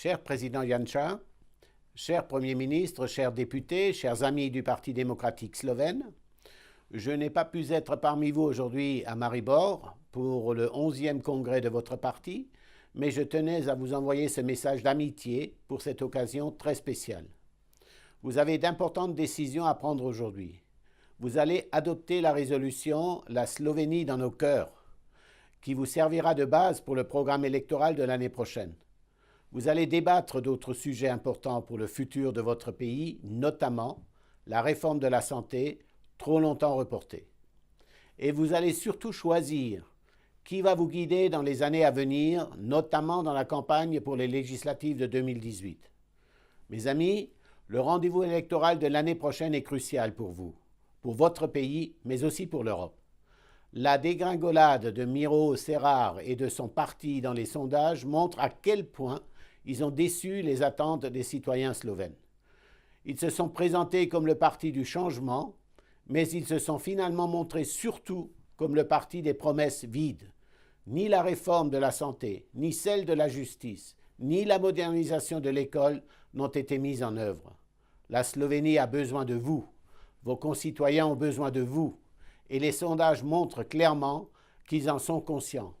Cher Président Janša, cher Premier ministre, chers députés, chers amis du Parti démocratique slovène, je n'ai pas pu être parmi vous aujourd'hui à Maribor pour le 11e congrès de votre parti, mais je tenais à vous envoyer ce message d'amitié pour cette occasion très spéciale. Vous avez d'importantes décisions à prendre aujourd'hui. Vous allez adopter la résolution « La Slovénie dans nos cœurs » qui vous servira de base pour le programme électoral de l'année prochaine. Vous allez débattre d'autres sujets importants pour le futur de votre pays, notamment la réforme de la santé, trop longtemps reportée. Et vous allez surtout choisir qui va vous guider dans les années à venir, notamment dans la campagne pour les législatives de 2018. Mes amis, le rendez-vous électoral de l'année prochaine est crucial pour vous, pour votre pays, mais aussi pour l'Europe. La dégringolade de Miro Cerar et de son parti dans les sondages montre à quel point ils ont déçu les attentes des citoyens slovènes. Ils se sont présentés comme le parti du changement, mais ils se sont finalement montrés surtout comme le parti des promesses vides. Ni la réforme de la santé, ni celle de la justice, ni la modernisation de l'école n'ont été mises en œuvre. La Slovénie a besoin de vous, vos concitoyens ont besoin de vous, et les sondages montrent clairement qu'ils en sont conscients.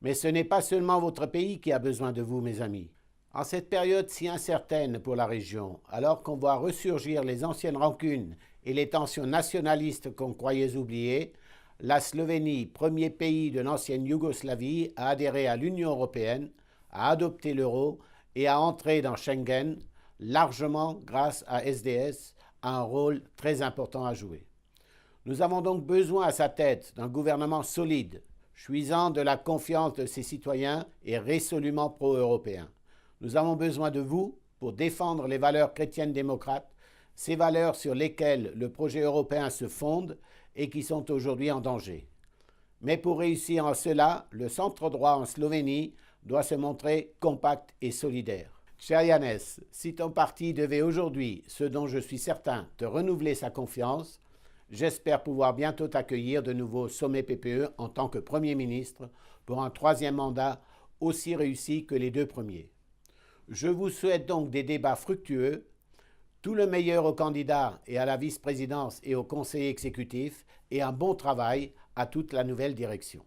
Mais ce n'est pas seulement votre pays qui a besoin de vous, mes amis. En cette période si incertaine pour la région, alors qu'on voit ressurgir les anciennes rancunes et les tensions nationalistes qu'on croyait oubliées, la Slovénie, premier pays de l'ancienne Yougoslavie, a adhéré à l'Union européenne, a adopté l'euro et a entré dans Schengen, largement grâce à SDS, a un rôle très important à jouer. Nous avons donc besoin à sa tête d'un gouvernement solide, jouissant de la confiance de ses citoyens et résolument pro-européen. Nous avons besoin de vous pour défendre les valeurs chrétiennes démocrates, ces valeurs sur lesquelles le projet européen se fonde et qui sont aujourd'hui en danger. Mais pour réussir en cela, le centre droit en Slovénie doit se montrer compact et solidaire. Cher Janez, si ton parti devait aujourd'hui, ce dont je suis certain, te renouveler sa confiance, j'espère pouvoir bientôt t'accueillir de nouveau au sommet PPE en tant que Premier ministre pour un 3e mandat aussi réussi que les 2 premiers. Je vous souhaite donc des débats fructueux, tout le meilleur aux candidats et à la vice-présidence et au conseil exécutif et un bon travail à toute la nouvelle direction.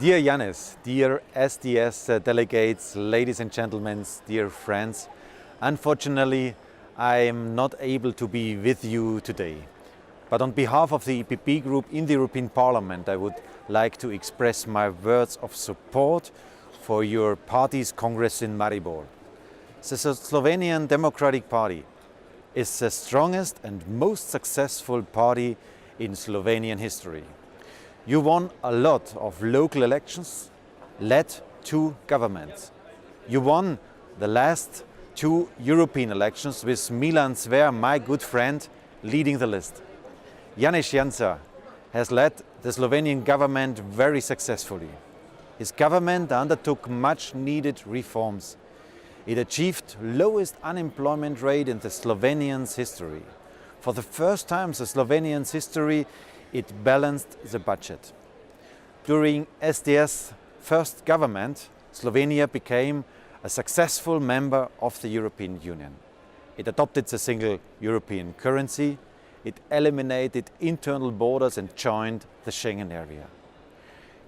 Dear Janez, dear SDS delegates, ladies and gentlemen, dear friends, unfortunately I am not able to be with you today. But on behalf of the EPP Group in the European Parliament, I would like to express my words of support for your party's Congress in Maribor. The Slovenian Democratic Party is the strongest and most successful party in Slovenian history. You won a lot of local elections, led 2 governments. You won the last 2 European elections with Milan Zver, my good friend, leading the list. Janez Janša has led the Slovenian government very successfully. His government undertook much needed reforms. It achieved lowest unemployment rate in the Slovenians' history. For the first time in the Slovenians' history, it balanced the budget. During SDS' first government, Slovenia became a successful member of the European Union. It adopted the single European currency, it eliminated internal borders and joined the Schengen area.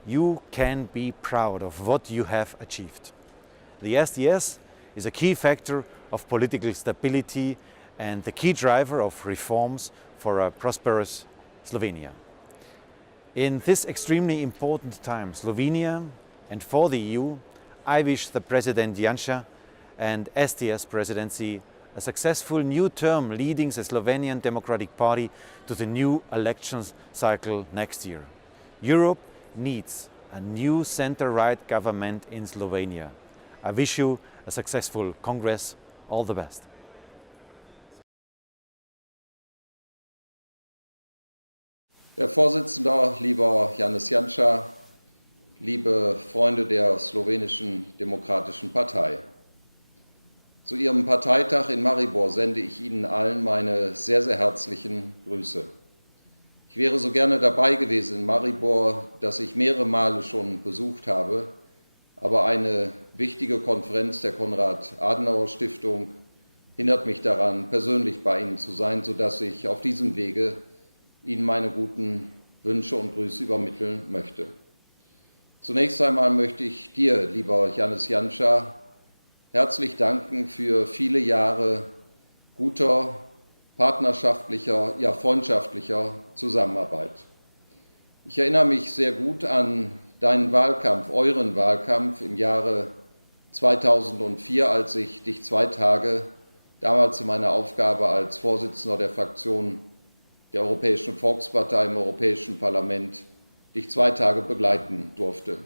You can be proud of what you have achieved. The SDS is a key factor of political stability and the key driver of reforms for a prosperous Slovenia. In this extremely important time, Slovenia and for the EU, I wish the President Janša and SDS presidency a successful new term leading the Slovenian Democratic Party to the new elections cycle next year. Europe needs a new center-right government in Slovenia. I wish you a successful Congress. All the best. Herr Vorsitzender, lieber Janez Janša, liebe Freunde der Slowenischen Demokratischen Partei. Zu Ihrem Parteitag in Maribor sende ich Ihnen allen meine sehr, sehr herzlichen Grüße. Ich wäre so gerne dabei gewesen in Maribor, das ich mehrere Male schon besucht habe, aber eine wichtige Konferenz der Konrad-Adenauer-Stiftung hindert mich daran, persönlich bei Ihnen zu sein, sodass ich auf diesem Wege Ihnen meine guten Wünsche und Grüße übermitteln möchte. Zunächst einmal möchte ich dir, lieber Janez Janša, herzlich danken für viele Jahre guter, partnerschaftlicher, ja freundschaftlicher Zusammenarbeit. Ich erinnere mich sehr gut an deinen Wahlkampf, euren Wahlkampf im Jahre 2004, als ich dich 2 Tage, damals in meiner Aufgabe als Vorsitzender der Fraktion der Europäischen Volkspartei im Europäischen Parlament, dich 2 Tage begleiten durfte.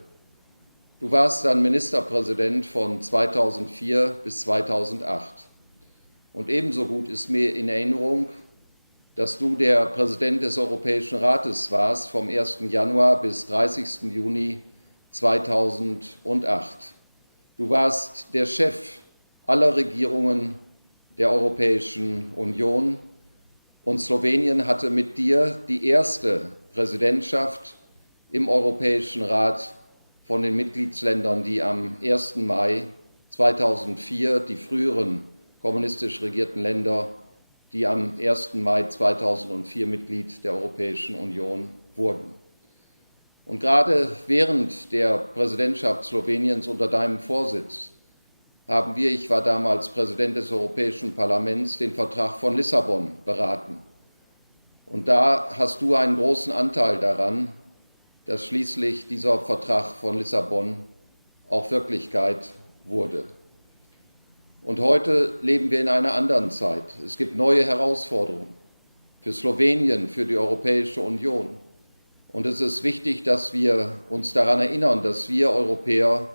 Du warst dann Ministerpräsident von 2004 bis 2008. Und ebenso gut ist mir in Erinnerung, dass du der Präsident des Europäischen Rates warst vom 1. Januar bis 30. Juni 2008. Du warst der Chef aller Regierungen der Europäischen Union und Slowenien hatte mit dir die erste Präsidentschaft im Europäischen Rat von den Mitgliedsländern, die am 1. Mai 2004 die früheren kommunistisch regierten Länder, die am 1. Mai 2004 Mitglied der Europäischen Union wurden. Und gerade während der Präsidentschaft Sloweniens unter deinem Vorsitz haben wir, ich war damals Präsident des Europäischen Parlaments, den Vertrag von Lissabon beraten. Und da hast du einen großen Anteil daran, dass schließlich dieser Vertrag von Lissabon auch Wirklichkeit wurde. Und heute leben wir in einer anderen Zeit. Es gibt neue Herausforderungen für Slowenien, für die Europäische Union. Und es ist wichtig, dass wir uns daran erinnern, dass wir Europäer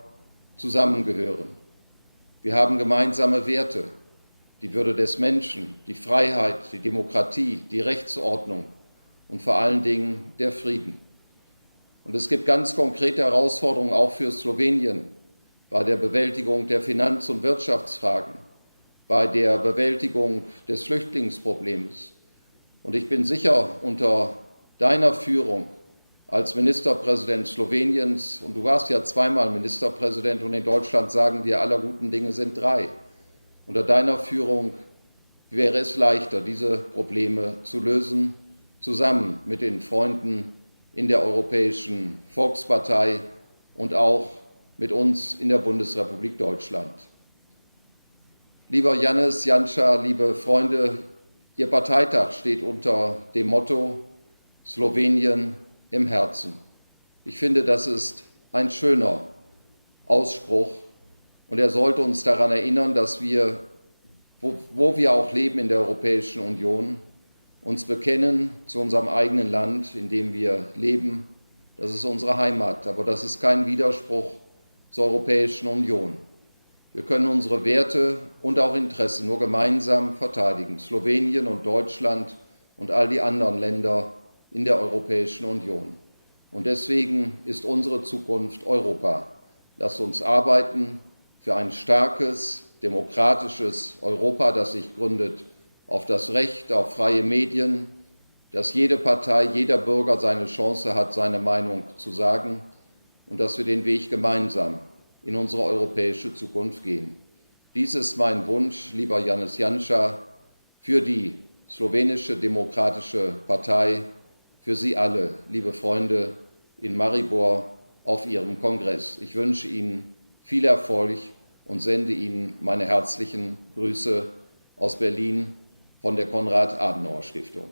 zusammengehören. Wir haben gemeinsame Werte, die Würde des Menschen, die Freiheit, die Demokratie, die Rechtsordnung und vor allen Dingen der Frieden. Und es gibt ganz konkrete Herausforderungen auch für Slowenien bei der Bewältigung der Finanz- und Wirtschaftsfragen, bei der Bewältigung des Flüchtlingsproblems. Und ich bin sicher, unter deiner Führung als Ministerpräsident Sloweniens, und du warst ja 2-mal Ministerpräsident und in Deutschland sagen wir, aller guten Dinge sind 3. Unter deiner Führung wäre es leichter, diese Probleme zu lösen, zusammen mit den Freunden in der Europäischen Volkspartei und auch mit uns in der Bundesrepublik Deutschland. Lieber Janez Janša, liebe Freunde, Ihr Parteitag steht unter dem Motto Slowenien im Herzen. Ich finde, das ist ein schöner Ausspruch und er sollte uns daran erinnern, dass wir, wo wir auch leben in der Europäischen Union, uns bekennen zu unserem eigenen Land, in dem wir leben. Das ist unsere Heimat, aber das ist kein Widerspruch zur Europäischen Union. Wir können unsere Werte und auch Interessen nur gemeinsam verteidigen, Slowenien und Deutschland und all die anderen Länder in der Europäischen Union. Und deswegen ist unsere Zukunft Europa. Lasst uns arbeiten für ein starkes, demokratisches Europa, das sich gründet auf das Recht auf freie Medien, dass jede Partei, jeder Bürger seine Chance hat, seine Meinung zu sagen und dass wir den Weg gemeinsam in unsere europäische Zukunft gehen. Dies ist mein Wunsch, lieber Janez Janša, für die Slowenische Demokratische Partei, für Sie alle, liebe Freunde, in Maribor auf Ihrem Kongress. Ich wünsche Ihnen viel Erfolg und sende Ihnen meine herzlichen Grüße aus Berlin von der Konrad-Adenauer-Stiftung.